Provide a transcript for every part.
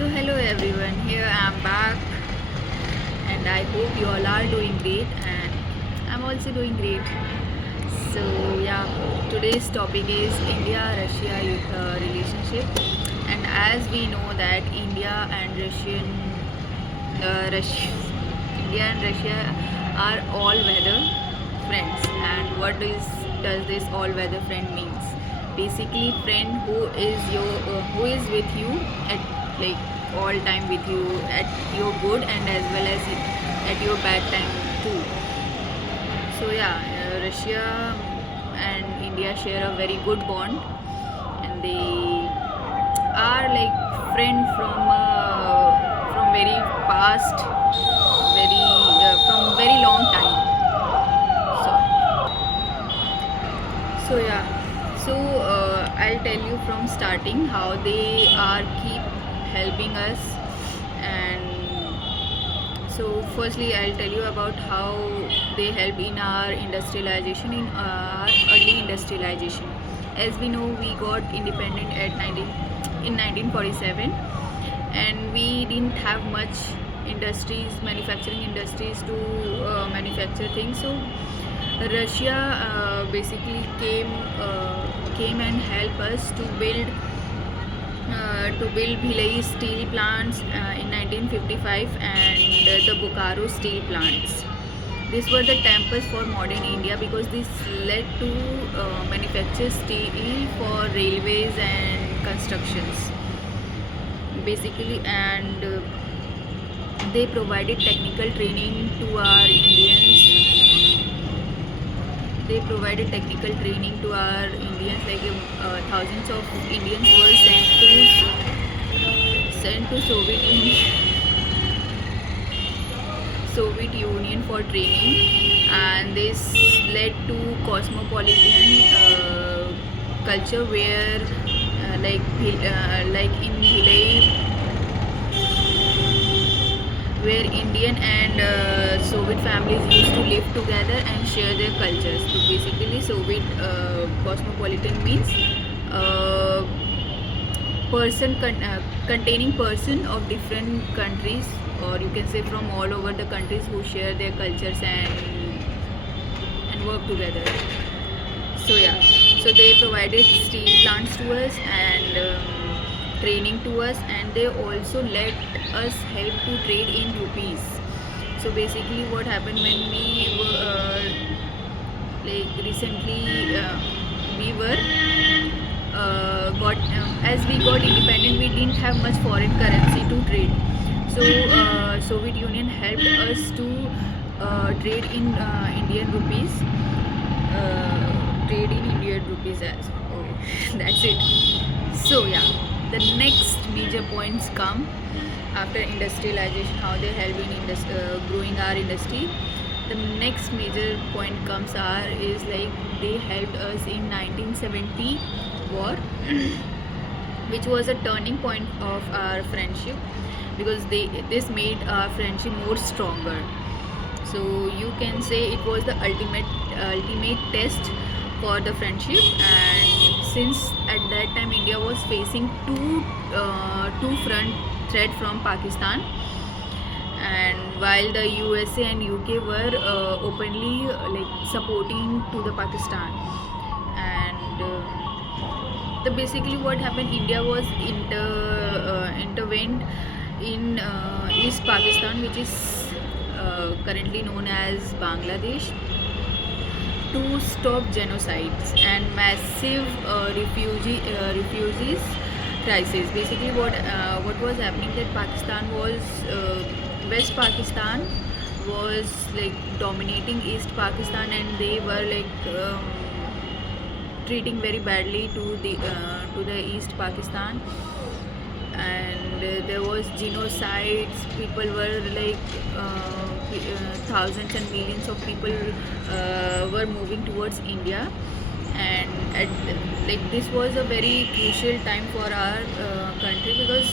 So hello everyone, here I am back and I hope you all are doing great and I'm also doing great. So yeah, today's topic is India-Russia relationship, and as we know that Russia, India and Russia are all-weather friends. And what does this all-weather friend means? Basically, friend who is with you at like all time with you at your good and as well as at your bad time too. So yeah, Russia and India share a very good bond, and they are like friend from very past, very from very long time. So yeah, I'll tell you from starting how they are keep helping us. And so firstly I'll tell you about how they help in our industrialization, in our early industrialization. As we know, we got independent in 1947, and we didn't have much manufacturing industries to manufacture things. So Russia basically came and helped us to build Bhilai steel plants in 1955, and the Bokaro steel plants. These were the temples for modern India because this led to manufacture steel for railways and constructions, basically. And they provided technical training to our Indians. They provided technical training to our Indians, like thousands of Indians were sent to Soviet Union for training, and this led to cosmopolitan culture where like in Bhilai, where Indian and Soviet families used to live together and share their cultures. So basically, Soviet cosmopolitan means uh, containing person of different countries, or you can say from all over the countries, who share their cultures and work together. So yeah, so they provided steel plants to us and training to us, and they also let us help to trade in rupees. So basically what happened when we were like recently we were got as we got independent, we didn't have much foreign currency to trade. So Soviet Union helped us to trade in Indian rupees. Trade in Indian rupees as that's it. So yeah, the next major points come after industrialization, how they help in growing our industry. The next major point comes is like they helped us in 1970 war, which was a turning point of our friendship because this made our friendship more stronger. So you can say it was the ultimate test for the friendship. And since at that time India was facing two front threat from Pakistan, and while the USA and UK were openly like supporting to the Pakistan, and basically what happened, India was intervened in East Pakistan, which is currently known as Bangladesh, to stop genocides and massive refugees crisis. Basically, what was happening, that Pakistan was West Pakistan was like dominating East Pakistan, and they were like treating very badly to the East Pakistan, and there was genocides. People were like thousands and millions of people were moving towards India, and like this was a very crucial time for our country because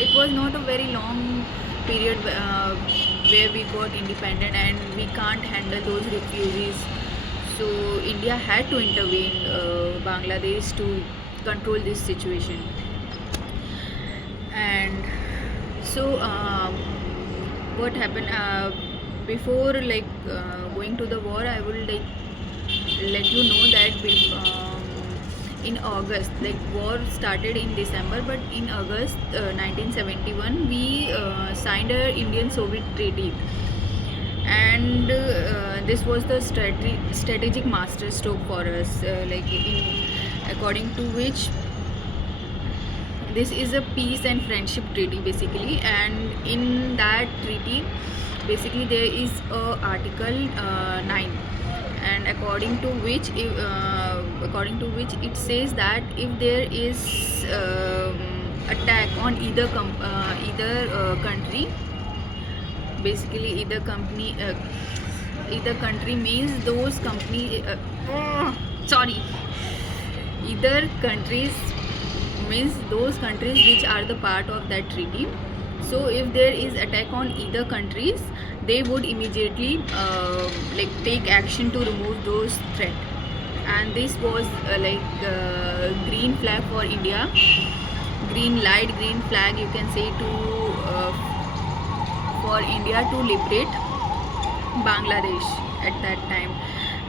it was not a very long period where we got independent, and we can't handle those refugees. So India had to intervene Bangladesh to control this situation. And So what happened before going to the war, I will let you know that in August, like war started in December, but in August 1971 we signed a Indian Soviet treaty, and this was the strategic master stroke for us, according to which this is a peace and friendship treaty basically. And in that treaty basically there is a article 9, and according to which it says that if there is attack on either country, basically either country means those company sorry either countries means those countries which are the part of that treaty. So if there is attack on either countries, they would immediately take action to remove those threat. And this was green flag for India, light green flag you can say, to for India to liberate Bangladesh at that time.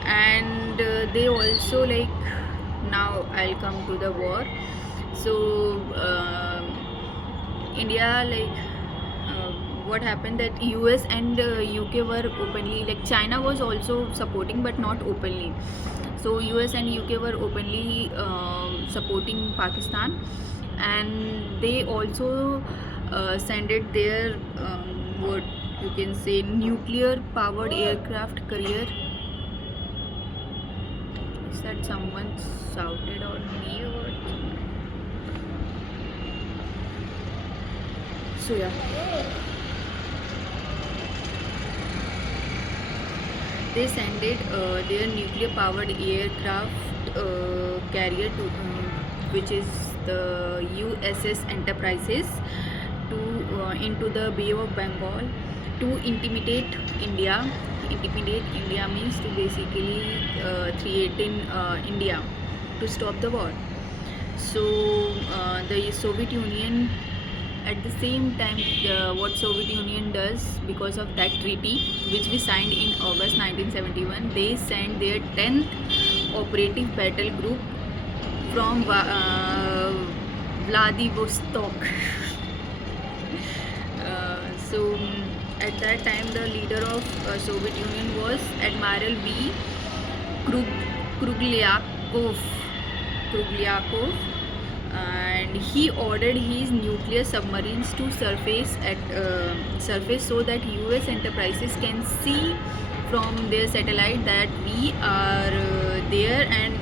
And they also now I'll come to the war. So India, what happened that US and UK were openly, China was also supporting but not openly. So US and UK were openly supporting Pakistan, and they also sent their what you can say nuclear powered aircraft carrier. Is that someone shouted on me or what? So yeah, they sent their nuclear powered aircraft carrier to which is the USS Enterprises to into the Bay of Bengal to intimidate India. Intimidate India means to basically threaten India to stop the war. So the Soviet Union, at the same time, what Soviet Union does, because of that treaty which we signed in August 1971, they sent their 10th operative battle group from Vladivostok. So at that time the leader of Soviet Union was Admiral V. Krugliakov, and he ordered his nuclear submarines to surface so that US enterprises can see from their satellite that we are there, and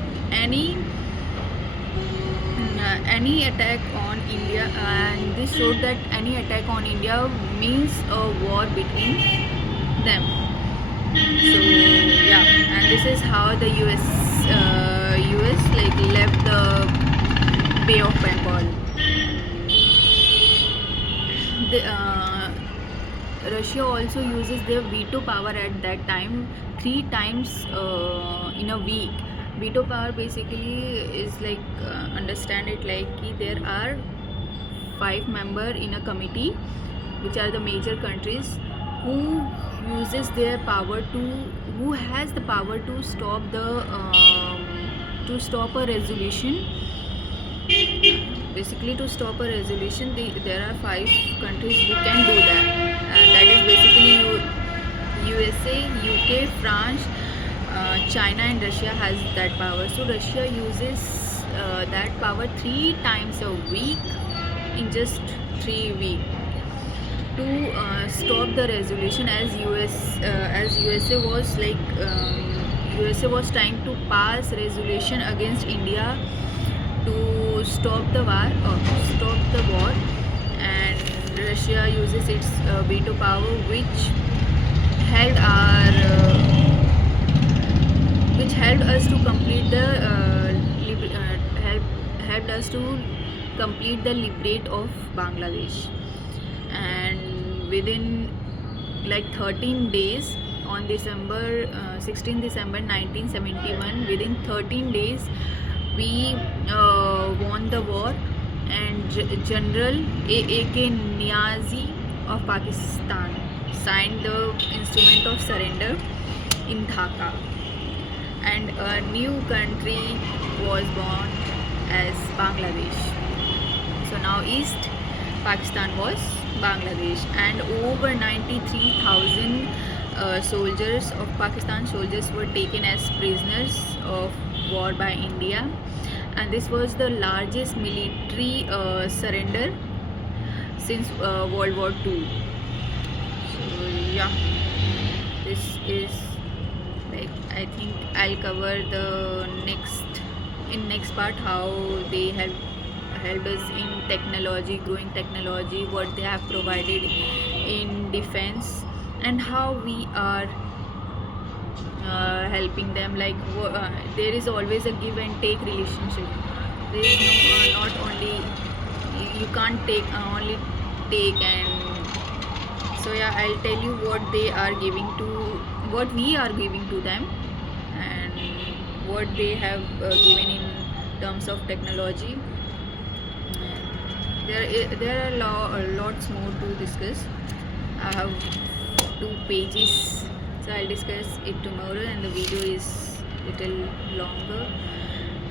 any attack on India, and this showed that any attack on India means a war between them. So yeah, and this is how the US left the Bay of Bengal. Russia also uses their veto power at that time 3 times in a week. Veto power basically is understand it there are 5 members in a committee, which are the major countries, who uses their power who has the power to stop a resolution. Basically, to stop a resolution, there are 5 countries who can do that, and that is basically USA, UK, France, China and Russia has that power. So Russia uses that power 3 times a week in just 3 weeks to stop the resolution, as USA was trying to pass resolution against India to stop the war, and Russia uses its veto power, which helped us to complete the liberate of Bangladesh. And within 13 days, on 16 December 1971, within 13 days we won the war, and General A.K. Niazi of Pakistan signed the instrument of surrender in Dhaka, and a new country was born as Bangladesh. So now East Pakistan was Bangladesh, and over 93,000 soldiers of Pakistan soldiers were taken as prisoners of war by India, and this was the largest military surrender since World War II. So yeah, this is like, I think I'll cover the next part how they helped us in technology, growing technology, what they have provided in defense, and how we are helping them. Like there is always a give and take relationship. There is no not only you can't take only take. And so yeah, I'll tell you what they are giving to, what we are giving to them, and what they have given in terms of technology. There are lots more to discuss. I have 2 pages, so I'll discuss it tomorrow, and the video is little longer.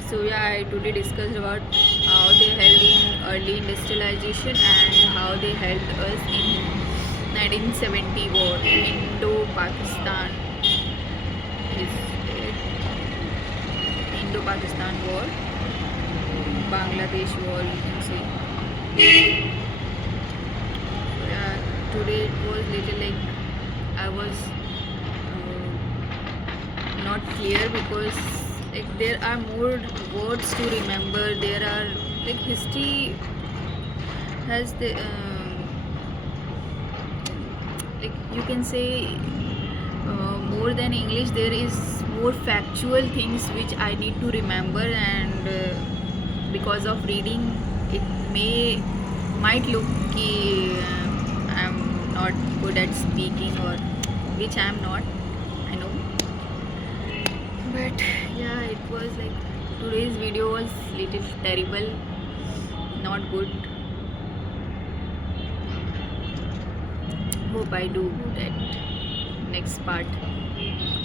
So yeah, I today discussed about how they helped in early industrialization and how they helped us in 1970 war, Indo-Pakistan Indo-Pakistan war, Bangladesh war, you can say. Yeah, today it was little like I was not clear, because like there are more words to remember. There are like history has the like you can say more than English, there is more factual things which I need to remember, and because of reading it might look ki I'm not good at speaking, or which I'm not, I know. But yeah, it was like today's video was little terrible, not good. Hope I do that next part.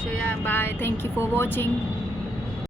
So yeah, bye, thank you for watching.